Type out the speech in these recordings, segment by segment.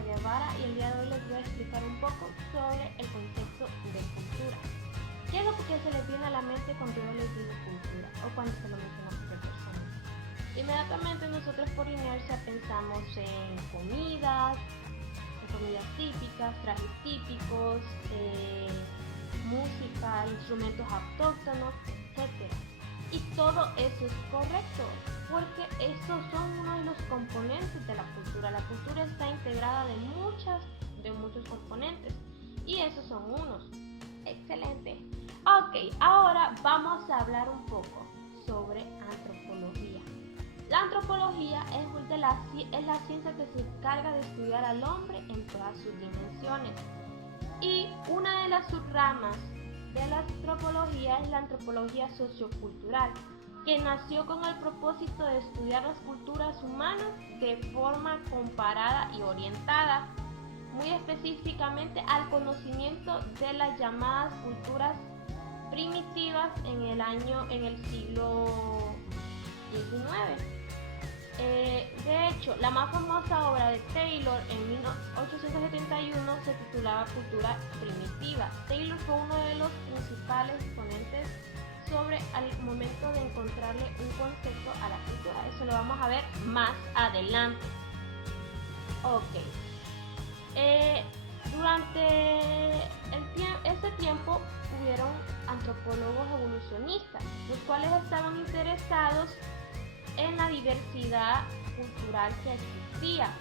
Rosa Guevara y el día de hoy les voy a explicar un poco sobre el concepto de cultura. ¿Qué es lo que se les viene a la mente cuando yo les digo cultura o cuando se lo menciona a cualquier persona? Inmediatamente nosotros por inercia pensamos en comidas típicas, trajes típicos, música, instrumentos autóctonos, etc. Y todo eso es correcto, porque esos son uno de los componentes de la cultura. La cultura está integrada de muchos componentes, y esos son unos. Excelente. Ok, ahora vamos a hablar un poco sobre antropología. La antropología es la ciencia que se encarga de estudiar al hombre en todas sus dimensiones. Y una de las subramas de la antropología es la antropología sociocultural, que nació con el propósito de estudiar las culturas humanas de forma comparada y orientada, muy específicamente al conocimiento de las llamadas culturas primitivas en el siglo XIX. De hecho, la más famosa obra de Taylor en 1871 se titulaba Cultura Primitiva. Taylor fue uno de los principales exponentes sobre el momento de encontrarle un concepto a la cultura. Eso lo vamos a ver más adelante. Ok. Durante ese tiempo hubieron antropólogos evolucionistas, los cuales estaban interesados en la diversidad cultural que existía.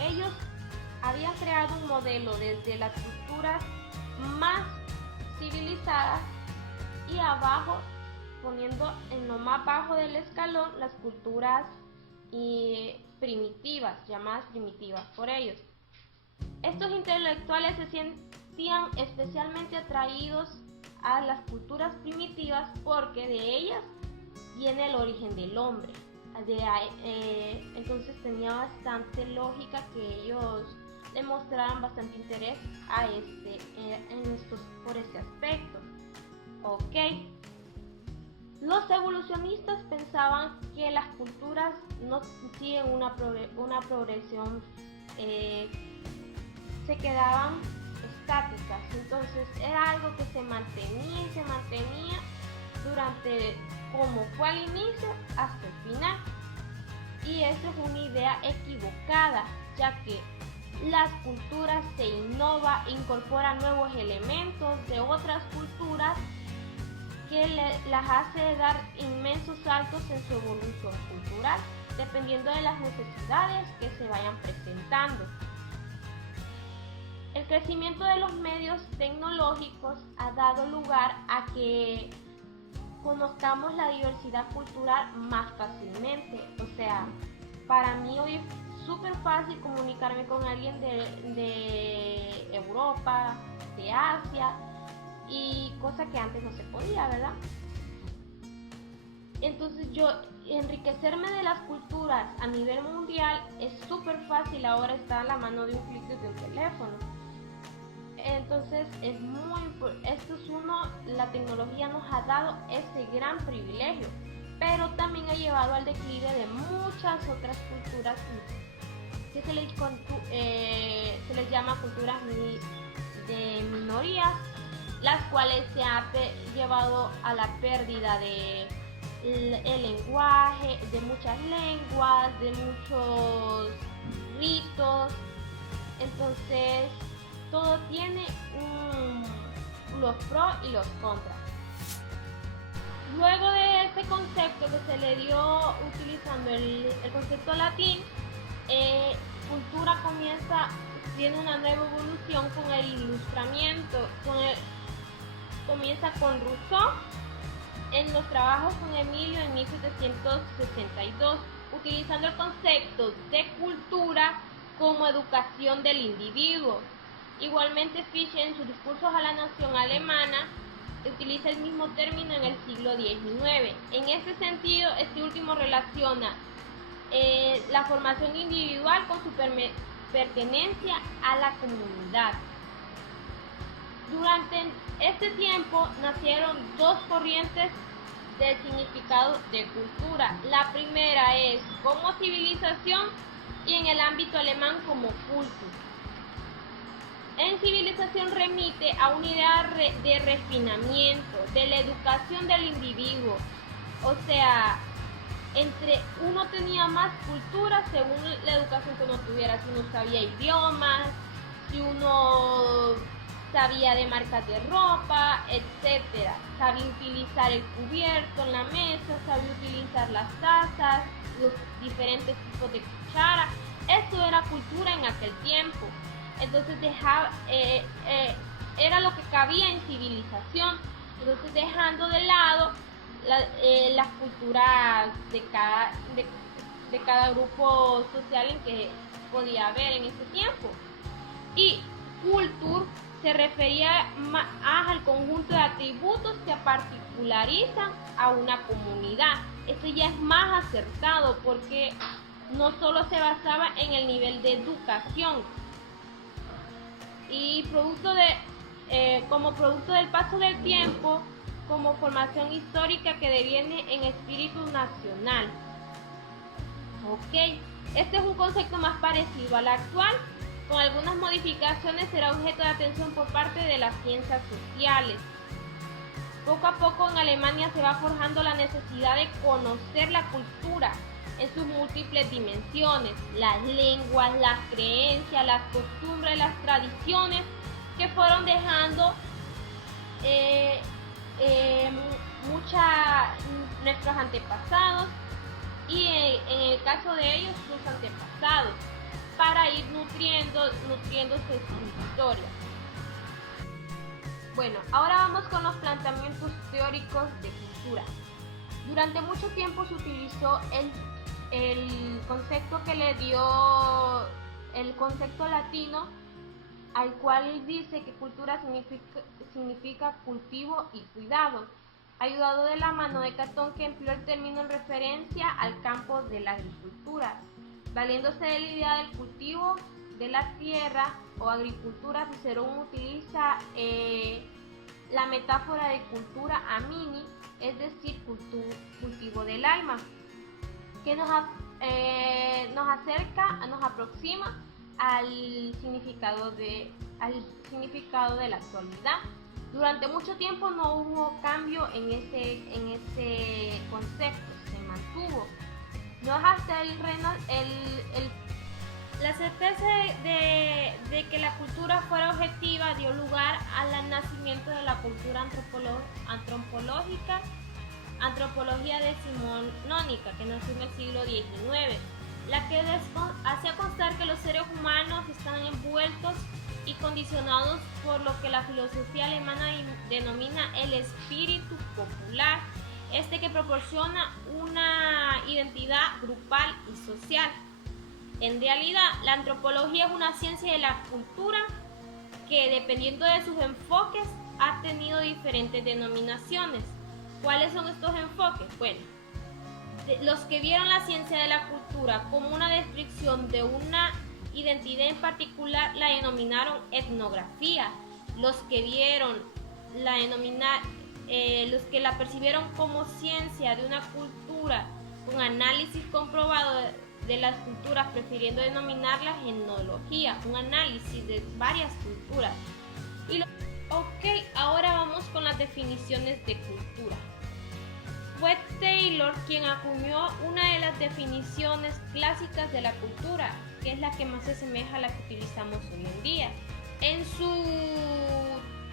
Ellos habían creado un modelo desde las culturas más civilizadas y abajo, poniendo en lo más bajo del escalón las culturas primitivas, llamadas primitivas por ellos. Estos intelectuales se sentían especialmente atraídos a las culturas primitivas porque de ellas viene el origen del hombre. Entonces tenía bastante lógica que ellos demostraran bastante interés por ese aspecto. Ok. Los evolucionistas pensaban que las culturas no siguen una progresión, se quedaban estáticas, entonces era algo que se mantenía y se mantenía durante como fue al inicio hasta el final. Y eso es una idea equivocada, ya que las culturas se incorporan nuevos elementos de otras culturas que las hace dar inmensos saltos en su evolución cultural, dependiendo de las necesidades que se vayan presentando. El crecimiento de los medios tecnológicos ha dado lugar a que conozcamos la diversidad cultural más fácilmente. O sea, para mí hoy es súper fácil comunicarme con alguien de Europa, de Asia, y cosa que antes no se podía, ¿verdad? Entonces enriquecerme de las culturas a nivel mundial es súper fácil, ahora está a la mano de un clic de un teléfono. Entonces la tecnología nos ha dado ese gran privilegio, pero también ha llevado al declive de muchas otras culturas que se les llama culturas de minorías, las cuales se ha llevado a la pérdida de el lenguaje, de muchas lenguas, de muchos ritos. Entonces todo tiene los pros y los contras. Luego de ese concepto que se le dio utilizando el concepto latín, cultura tiene una nueva evolución con el ilustramiento, comienza con Rousseau en los trabajos con Emilio en 1762, utilizando el concepto de cultura como educación del individuo. Igualmente Fichte en sus discursos a la nación alemana utiliza el mismo término en el siglo XIX. En ese sentido, este último relaciona la formación individual con su pertenencia a la comunidad. Durante este tiempo nacieron dos corrientes del significado de cultura. La primera es como civilización y en el ámbito alemán como Kultur. En civilización remite a una idea de refinamiento, de la educación del individuo, o sea, entre uno tenía más cultura según la educación que uno tuviera, si uno sabía idiomas, si uno sabía de marcas de ropa, etcétera. Sabía utilizar el cubierto en la mesa, sabía utilizar las tazas, los diferentes tipos de cuchara. Eso era cultura en aquel tiempo. Entonces era lo que cabía en civilización. Entonces dejando de lado las culturas de cada grupo social en que podía haber en ese tiempo. Y Kultur se refería más al conjunto de atributos que particularizan a una comunidad. Esto ya es más acertado porque no solo se basaba en el nivel de educación y como producto del paso del tiempo, como formación histórica que deviene en espíritu nacional. Ok, este es un concepto más parecido al actual, con algunas modificaciones. Será objeto de atención por parte de las ciencias sociales. Poco a poco en Alemania se va forjando la necesidad de conocer la cultura en sus múltiples dimensiones, las lenguas, las creencias, las costumbres, las tradiciones que fueron dejando nuestros antepasados y en el caso de ellos sus antepasados, para ir nutriéndose su historia. Bueno, ahora vamos con los planteamientos teóricos de cultura. Durante mucho tiempo se utilizó el concepto que le dio el concepto latino, al cual dice que cultura significa cultivo y cuidado, ayudado de la mano de Catón, que empleó el término en referencia al campo de la agricultura, valiéndose de la idea del cultivo de la tierra o agricultura. Cicerón utiliza la metáfora de cultura amini, es decir, cultivo del alma, que nos aproxima al significado de la actualidad. Durante mucho tiempo no hubo cambio en ese concepto, se mantuvo. No es hasta la certeza de que la cultura fuera objetiva dio lugar al nacimiento de la cultura antropología decimonónica, que nació en el siglo XIX, la que hacía constar que los seres humanos están envueltos y condicionados por lo que la filosofía alemana denomina el espíritu popular, que proporciona una identidad grupal y social. En realidad, la antropología es una ciencia de la cultura que, dependiendo de sus enfoques, ha tenido diferentes denominaciones. ¿Cuáles son estos enfoques? Bueno, los que vieron la ciencia de la cultura como una descripción de una identidad en particular la denominaron etnografía. Los que la percibieron como ciencia de una cultura con análisis comprobado de las culturas, prefiriendo denominarla etnología, un análisis de varias culturas. Ahora vamos con las definiciones de cultura. Fue Taylor quien acuñó una de las definiciones clásicas de la cultura, que es la que más se asemeja a la que utilizamos hoy en día. En su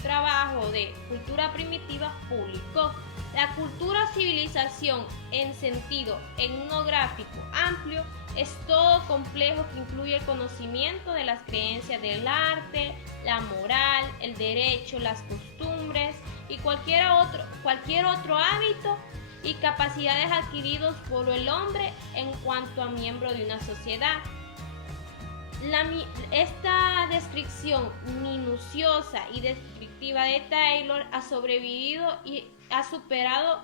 trabajo de Cultura Primitiva publicó: la cultura o civilización en sentido etnográfico amplio es todo complejo que incluye el conocimiento de las creencias del arte, la moral, el derecho, las costumbres y cualquier otro hábito y capacidades adquiridos por el hombre en cuanto a miembro de una sociedad. Esta descripción minuciosa y descriptiva de Taylor ha sobrevivido y ha superado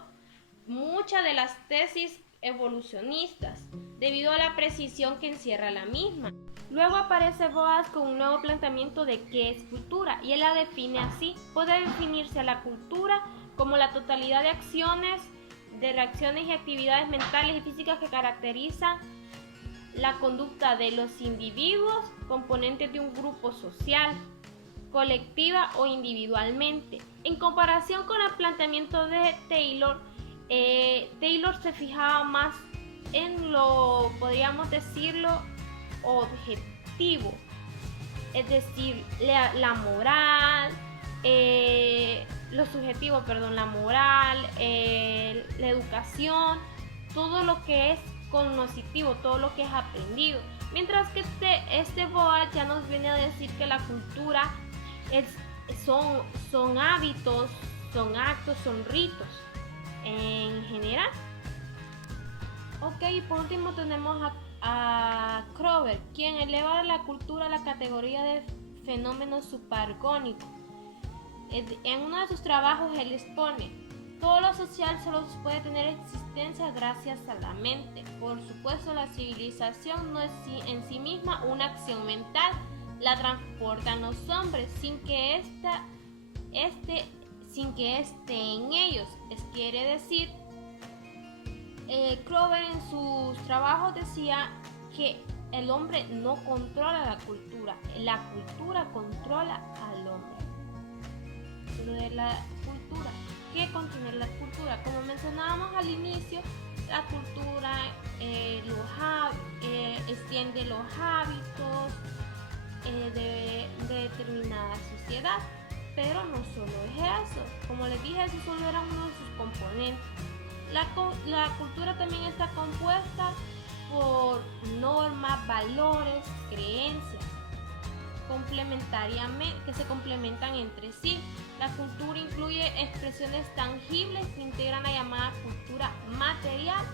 muchas de las tesis evolucionistas debido a la precisión que encierra la misma. Luego aparece Boas con un nuevo planteamiento de qué es cultura, y él la define así: puede definirse a la cultura como la totalidad de acciones, de reacciones y actividades mentales y físicas que caracterizan la conducta de los individuos, componentes de un grupo social, colectiva o individualmente. En comparación con el planteamiento de Taylor, Taylor se fijaba más en lo, podríamos decirlo, objetivo, es decir, la moral, lo subjetivo, la moral, la educación, todo lo que es cognitivo, todo lo que es aprendido. Mientras que este Boas ya nos viene a decir que la cultura son hábitos, son actos, son ritos en general. Ok, por último tenemos a Kroeber, quien eleva la cultura a la categoría de fenómeno subargónico. En uno de sus trabajos él expone: todo lo social solo puede tener existencia gracias a la mente. Por supuesto, la civilización no es en sí misma una acción mental, la transportan los hombres sin que esté en ellos. Quiere decir, Kroeber en sus trabajos decía que el hombre no controla la cultura controla al hombre. Lo de la cultura, ¿qué contiene la cultura? Como mencionábamos al inicio, la cultura extiende los hábitos de determinada sociedad, pero no solo es eso. Como les dije, eso solo era uno de sus componentes. La cultura también está compuesta por normas, valores, creencias que se complementan entre sí. La cultura incluye expresiones tangibles que integran la llamada cultura material,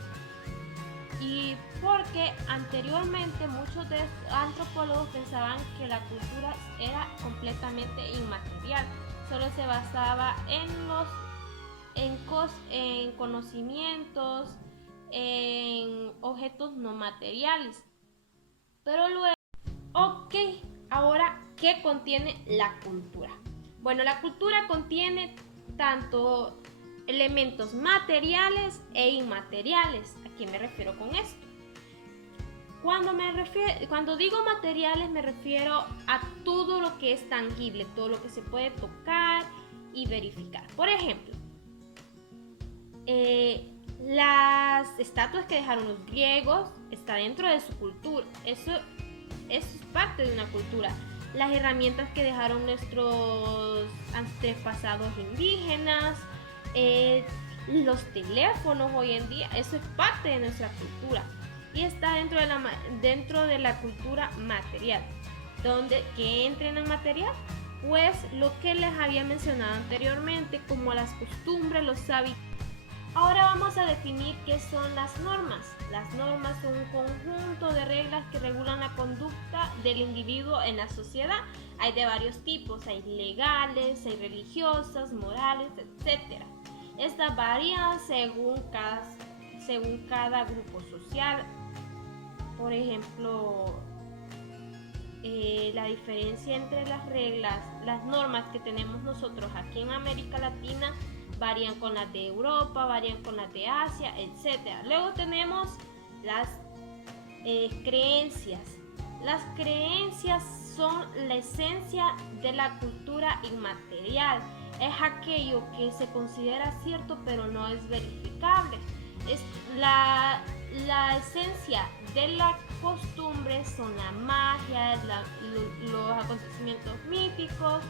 y porque anteriormente muchos de los antropólogos pensaban que la cultura era completamente inmaterial, solo se basaba en conocimientos, en objetos no materiales. Pero luego, ok, ahora, ¿qué contiene la cultura? Bueno, la cultura contiene tanto elementos materiales e inmateriales. ¿A qué me refiero con esto? Cuando digo materiales me refiero a todo lo que es tangible, todo lo que se puede tocar y verificar. Por ejemplo, las estatuas que dejaron los griegos están dentro de su cultura. Eso es parte de una cultura. Las herramientas que dejaron nuestros antepasados indígenas, los teléfonos hoy en día, eso es parte de nuestra cultura y está dentro de la cultura material. ¿Qué entra en el material? Pues lo que les había mencionado anteriormente, como las costumbres, los hábitos. Ahora vamos a definir qué son las normas. Las normas son un conjunto de reglas que regulan la conducta del individuo en la sociedad. Hay de varios tipos, hay legales, hay religiosas, morales, etc. Estas varían según cada grupo social. Por ejemplo, la diferencia entre las normas que tenemos nosotros aquí en América Latina varían con las de Europa, varían con las de Asia, etc. Luego tenemos las creencias. Las creencias son la esencia de la cultura inmaterial. Es aquello que se considera cierto pero no es verificable. Es la esencia de la costumbre son la magia, los acontecimientos míticos,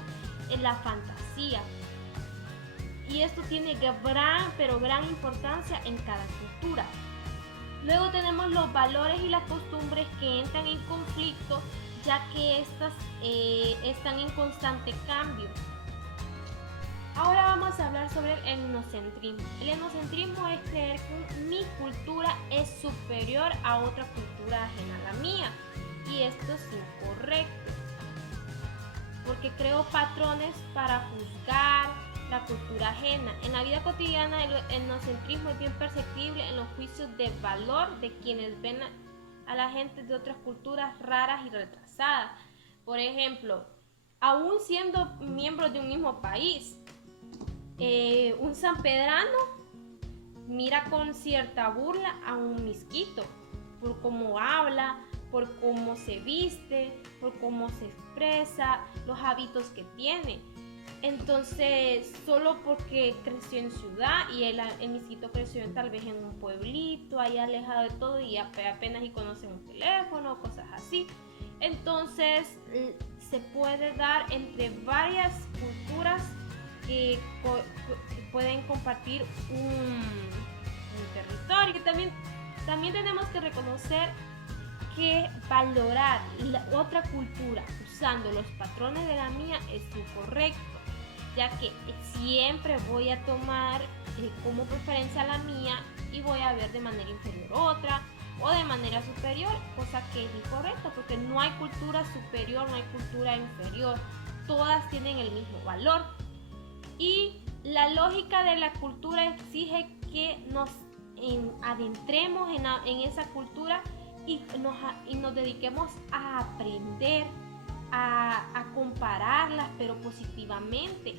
la fantasía. Y esto tiene gran importancia en cada cultura. Luego tenemos los valores y las costumbres que entran en conflicto, ya que estas están en constante cambio. Ahora vamos a hablar sobre el etnocentrismo. El etnocentrismo es creer que mi cultura es superior a otra cultura ajena a la mía. Y esto es incorrecto, porque creo patrones para juzgar la cultura ajena. En la vida cotidiana el etnocentrismo es bien perceptible en los juicios de valor de quienes ven a la gente de otras culturas raras y retrasadas. Por ejemplo, aún siendo miembros de un mismo país, un sanpedrano mira con cierta burla a un misquito por cómo habla, por cómo se viste, por cómo se expresa, los hábitos que tiene. Entonces, solo porque creció en ciudad y el misito creció tal vez en un pueblito, ahí alejado de todo y apenas y conoce un teléfono, cosas así. Entonces, se puede dar entre varias culturas que pueden compartir un territorio. También tenemos que reconocer que valorar la otra cultura usando los patrones de la mía es incorrecto, ya que siempre voy a tomar como preferencia la mía y voy a ver de manera inferior otra o de manera superior, cosa que es incorrecta, porque no hay cultura superior, no hay cultura inferior, todas tienen el mismo valor. Y la lógica de la cultura exige que nos adentremos en esa cultura y nos dediquemos a aprender, a compararlas, pero positivamente.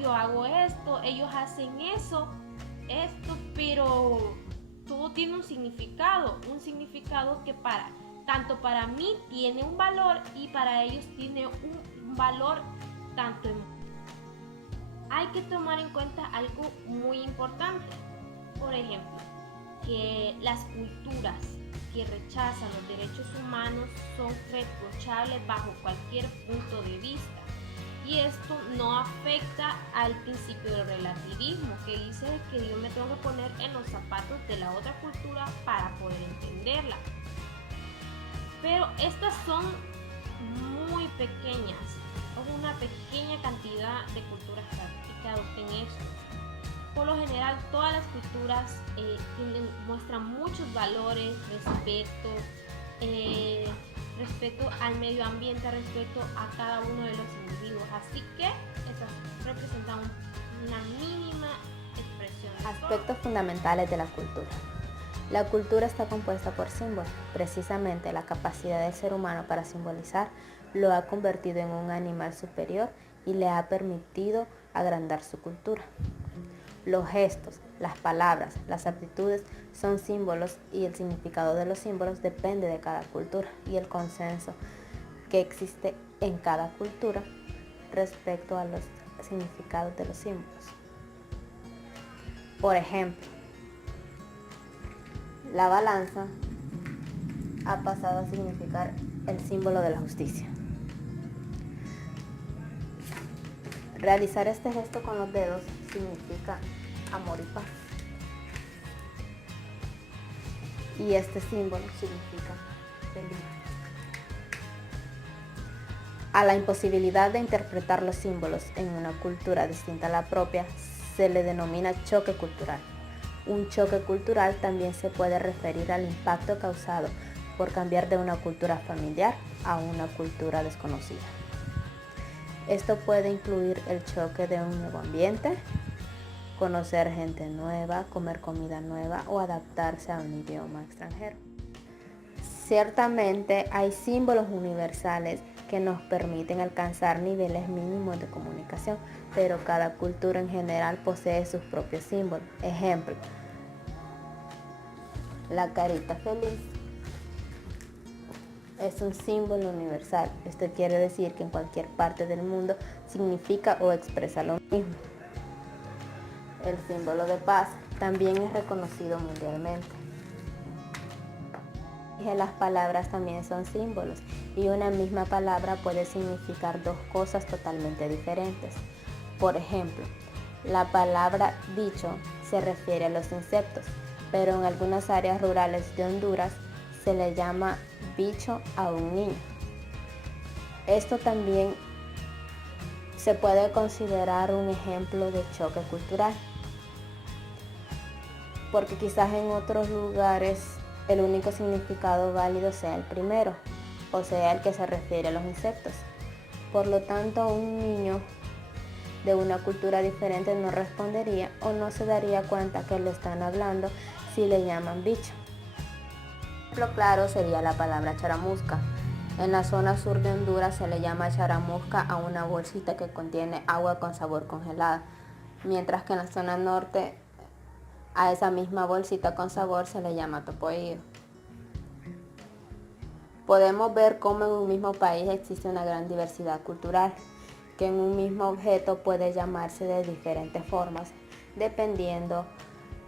Yo hago esto, ellos hacen esto, pero todo tiene un significado que tanto para mí tiene un valor y para ellos tiene un valor tanto en... Hay que tomar en cuenta algo muy importante, por ejemplo, que las culturas que rechazan los derechos humanos son reprochables bajo cualquier punto de vista. Y esto no afecta al principio del relativismo, que dice que yo me tengo que poner en los zapatos de la otra cultura para poder entenderla. Pero estas son muy pequeñas, o una pequeña cantidad de culturas que adopten esto. Por lo general, todas las culturas muestran muchos valores, respeto al medio ambiente, respeto a cada uno de los individuos. Así que estas representan una mínima expresión. Aspectos fundamentales de la cultura. La cultura está compuesta por símbolos. Precisamente la capacidad del ser humano para simbolizar lo ha convertido en un animal superior y le ha permitido agrandar su cultura. Los gestos, las palabras, las aptitudes son símbolos y el significado de los símbolos depende de cada cultura y el consenso que existe en cada cultura respecto a los significados de los símbolos. Por ejemplo, la balanza ha pasado a significar el símbolo de la justicia. Realizar este gesto con los dedos significa amor y paz. Y este símbolo significa feliz. A la imposibilidad de interpretar los símbolos en una cultura distinta a la propia se le denomina choque cultural. Un choque cultural también se puede referir al impacto causado por cambiar de una cultura familiar a una cultura desconocida. Esto puede incluir el choque de un nuevo ambiente, conocer gente nueva, comer comida nueva o adaptarse a un idioma extranjero. Ciertamente hay símbolos universales que nos permiten alcanzar niveles mínimos de comunicación, pero cada cultura en general posee sus propios símbolos. Ejemplo, la carita feliz es un símbolo universal. Esto quiere decir que en cualquier parte del mundo significa o expresa lo mismo. El símbolo de paz también es reconocido mundialmente. Las palabras también son símbolos y una misma palabra puede significar dos cosas totalmente diferentes. Por ejemplo, la palabra bicho se refiere a los insectos, pero en algunas áreas rurales de Honduras se le llama bicho a un niño. Esto también se puede considerar un ejemplo de choque cultural, porque quizás en otros lugares el único significado válido sea el primero, o sea el que se refiere a los insectos. Por lo tanto, un niño de una cultura diferente no respondería o no se daría cuenta que le están hablando si le llaman bicho. Un ejemplo claro sería la palabra charamusca. En la zona sur de Honduras se le llama charamusca a una bolsita que contiene agua con sabor congelada, mientras que en la zona norte a esa misma bolsita con sabor se le llama topoillo. Podemos ver cómo en un mismo país existe una gran diversidad cultural, que en un mismo objeto puede llamarse de diferentes formas, dependiendo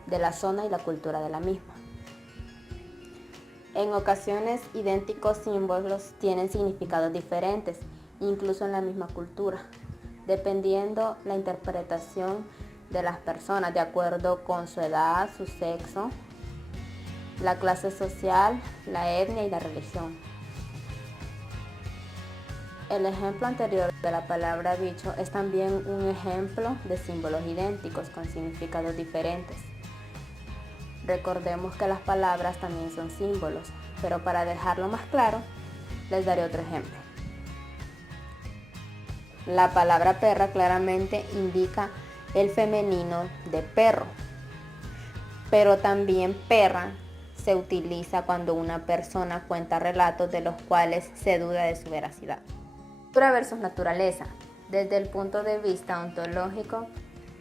de la zona y la cultura de la misma. En ocasiones, idénticos símbolos tienen significados diferentes, incluso en la misma cultura, dependiendo la interpretación de las personas de acuerdo con su edad, su sexo, la clase social, la etnia y la religión. El ejemplo anterior de la palabra bicho es también un ejemplo de símbolos idénticos con significados diferentes. Recordemos que las palabras también son símbolos, pero para dejarlo más claro, les daré otro ejemplo. La palabra perra claramente indica el femenino de perro, pero también perra se utiliza cuando una persona cuenta relatos de los cuales se duda de su veracidad. Cultura versus naturaleza. Desde el punto de vista ontológico,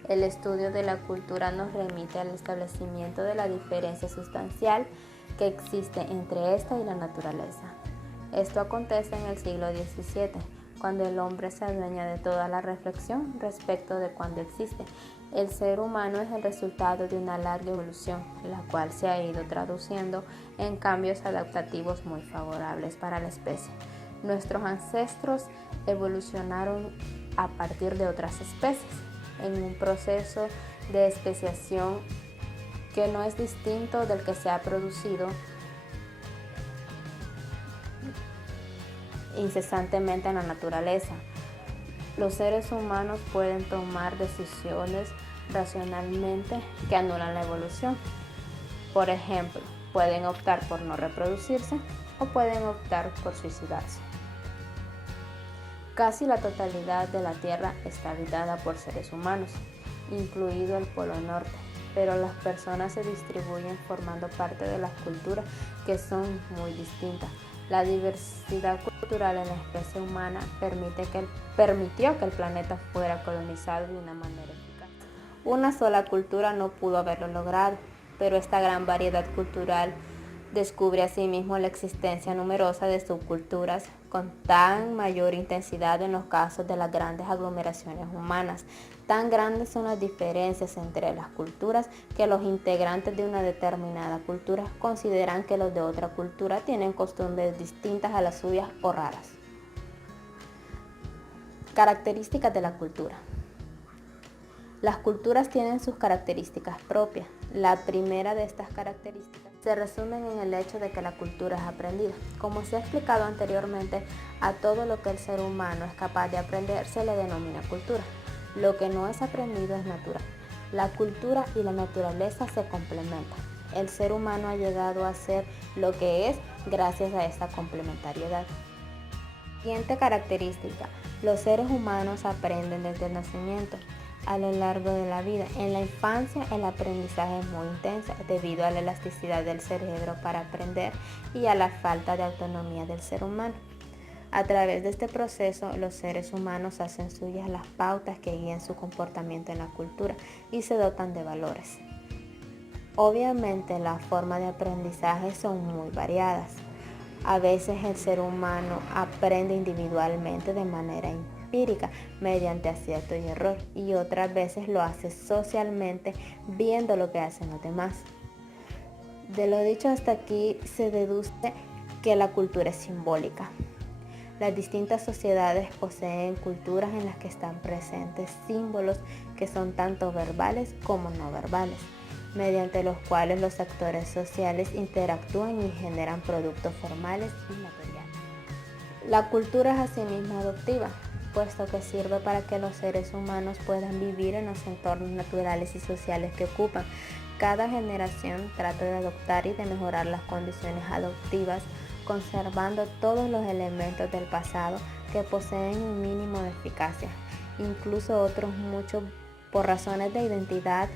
el estudio de la cultura nos remite al establecimiento de la diferencia sustancial que existe entre esta y la naturaleza. Esto acontece en el siglo XVII, cuando el hombre se adueña de toda la reflexión respecto de cuándo existe. El ser humano es el resultado de una larga evolución, la cual se ha ido traduciendo en cambios adaptativos muy favorables para la especie. Nuestros ancestros evolucionaron a partir de otras especies, en un proceso de especiación que no es distinto del que se ha producido incesantemente en la naturaleza. Los seres humanos pueden tomar decisiones racionalmente que anulan la evolución. Por ejemplo, pueden optar por no reproducirse o pueden optar por suicidarse. Casi la totalidad de la Tierra está habitada por seres humanos, incluido el Polo Norte, pero las personas se distribuyen formando parte de las culturas que son muy distintas. La diversidad cultural en la especie humana permitió que el planeta fuera colonizado de una manera eficaz. Una sola cultura no pudo haberlo logrado, pero esta gran variedad cultural descubre asimismo la existencia numerosa de subculturas con tan mayor intensidad en los casos de las grandes aglomeraciones humanas. Tan grandes son las diferencias entre las culturas que los integrantes de una determinada cultura consideran que los de otra cultura tienen costumbres distintas a las suyas o raras. Características de la cultura. Las culturas tienen sus características propias. La primera de estas características se resumen en el hecho de que la cultura es aprendida. Como se ha explicado anteriormente, a todo lo que el ser humano es capaz de aprender se le denomina cultura. Lo que no es aprendido es natural. La cultura y la naturaleza se complementan. El ser humano ha llegado a ser lo que es gracias a esta complementariedad. Siguiente característica. Los seres humanos aprenden desde el nacimiento. A lo largo de la vida. En la infancia el aprendizaje es muy intenso debido a la elasticidad del cerebro para aprender y a la falta de autonomía del ser humano. A través de este proceso los seres humanos hacen suyas las pautas que guían su comportamiento en la cultura y se dotan de valores. Obviamente las formas de aprendizaje son muy variadas. A veces el ser humano aprende individualmente de manera empírica mediante acierto y error, y otras veces lo hace socialmente viendo lo que hacen los demás. De lo dicho hasta aquí se deduce que la cultura es simbólica. Las distintas sociedades poseen culturas en las que están presentes símbolos que son tanto verbales como no verbales, mediante los cuales los actores sociales interactúan y generan productos formales y materiales. La cultura es asimismo adoptiva, puesto que sirve para que los seres humanos puedan vivir en los entornos naturales y sociales que ocupan. Cada generación trata de adoptar y de mejorar las condiciones adoptivas, conservando todos los elementos del pasado que poseen un mínimo de eficacia, incluso otros muchos por razones de identidad.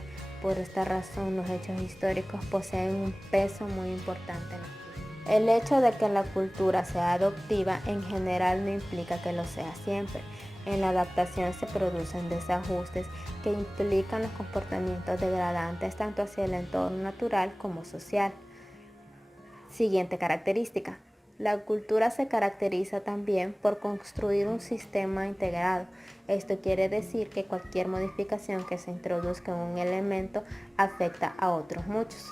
Por esta razón, los hechos históricos poseen un peso muy importante en la cultura. El hecho de que la cultura sea adoptiva en general no implica que lo sea siempre. En la adaptación se producen desajustes que implican los comportamientos degradantes tanto hacia el entorno natural como social. Siguiente característica. La cultura se caracteriza también por construir un sistema integrado. Esto quiere decir que cualquier modificación que se introduzca en un elemento afecta a otros muchos.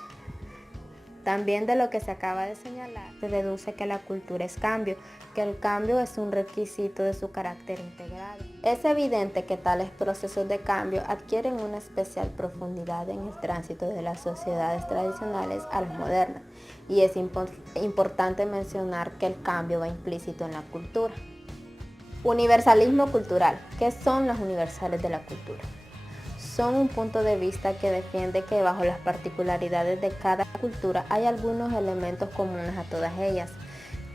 También de lo que se acaba de señalar, se deduce que la cultura es cambio, que el cambio es un requisito de su carácter integrado. Es evidente que tales procesos de cambio adquieren una especial profundidad en el tránsito de las sociedades tradicionales a las modernas, y es importante mencionar que el cambio va implícito en la cultura. Universalismo cultural. ¿Qué son los universales de la cultura? Son un punto de vista que defiende que bajo las particularidades de cada cultura hay algunos elementos comunes a todas ellas,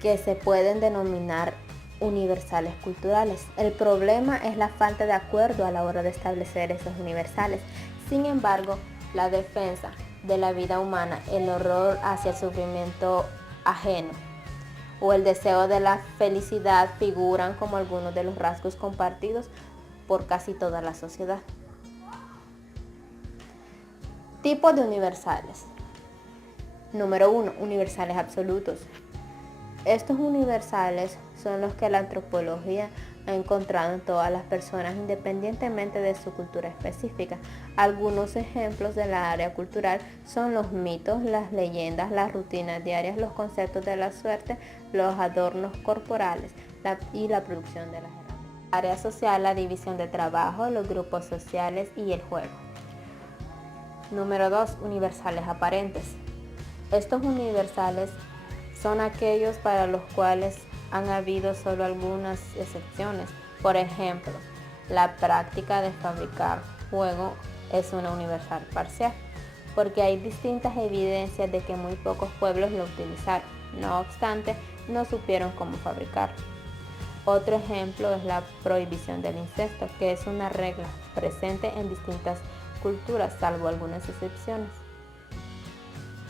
que se pueden denominar universales culturales. El problema es la falta de acuerdo a la hora de establecer esos universales. Sin embargo, la defensa de la vida humana, el horror hacia el sufrimiento ajeno o el deseo de la felicidad figuran como algunos de los rasgos compartidos por casi toda la sociedad. Tipos de universales. Número 1. Universales absolutos. Estos universales son los que la antropología ha encontrado en todas las personas independientemente de su cultura específica. Algunos ejemplos de la área cultural son los mitos, las leyendas, las rutinas diarias, los conceptos de la suerte, los adornos corporales y la producción de las herramientas. Área social, la división de trabajo, los grupos sociales y el juego. Número 2. Universales aparentes. Estos universales son aquellos para los cuales han habido solo algunas excepciones. Por ejemplo, la práctica de fabricar fuego es una universal parcial, porque hay distintas evidencias de que muy pocos pueblos lo utilizaron. No obstante, no supieron cómo fabricarlo. Otro ejemplo es la prohibición del incesto, que es una regla presente en distintas culturas, salvo algunas excepciones.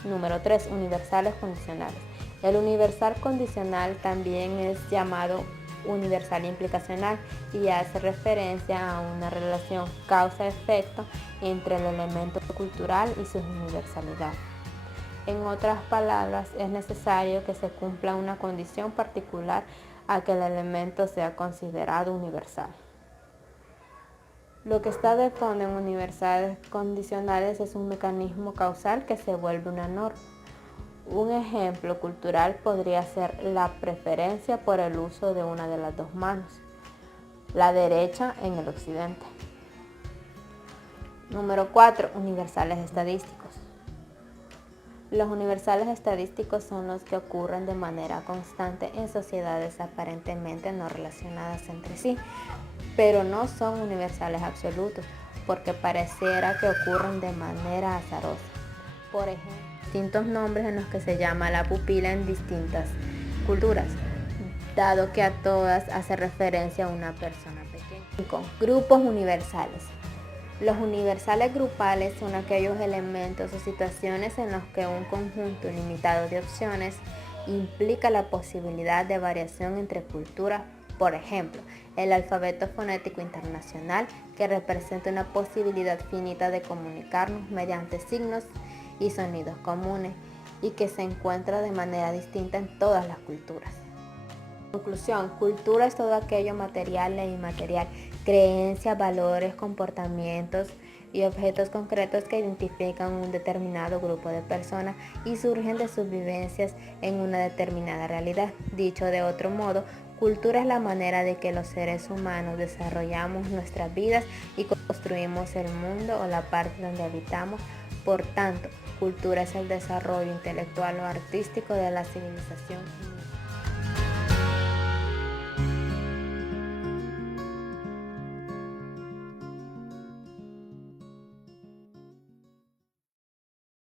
Número 3. Universales condicionales. El universal condicional también es llamado universal implicacional y hace referencia a una relación causa-efecto entre el elemento cultural y su universalidad. En otras palabras, es necesario que se cumpla una condición particular a que el elemento sea considerado universal. Lo que está de fondo en universales condicionales es un mecanismo causal que se vuelve una norma. Un ejemplo cultural podría ser la preferencia por el uso de una de las dos manos, la derecha en el occidente. Número 4. Universales estadísticos. Los universales estadísticos son los que ocurren de manera constante en sociedades aparentemente no relacionadas entre sí, pero no son universales absolutos, porque pareciera que ocurren de manera azarosa. Por ejemplo, distintos nombres en los que se llama la pupila en distintas culturas, dado que a todas hace referencia a una persona pequeña. 5. Grupos universales. Los universales grupales son aquellos elementos o situaciones en los que un conjunto limitado de opciones implica la posibilidad de variación entre culturas. Por ejemplo, el alfabeto fonético internacional, que representa una posibilidad finita de comunicarnos mediante signos y sonidos comunes y que se encuentra de manera distinta en todas las culturas. Conclusión: cultura es todo aquello material e inmaterial, creencias, valores, comportamientos y objetos concretos que identifican un determinado grupo de personas y surgen de sus vivencias en una determinada realidad. Dicho de otro modo, cultura es la manera de que los seres humanos desarrollamos nuestras vidas y construimos el mundo o la parte donde habitamos. Por tanto, cultura es el desarrollo intelectual o artístico de la civilización.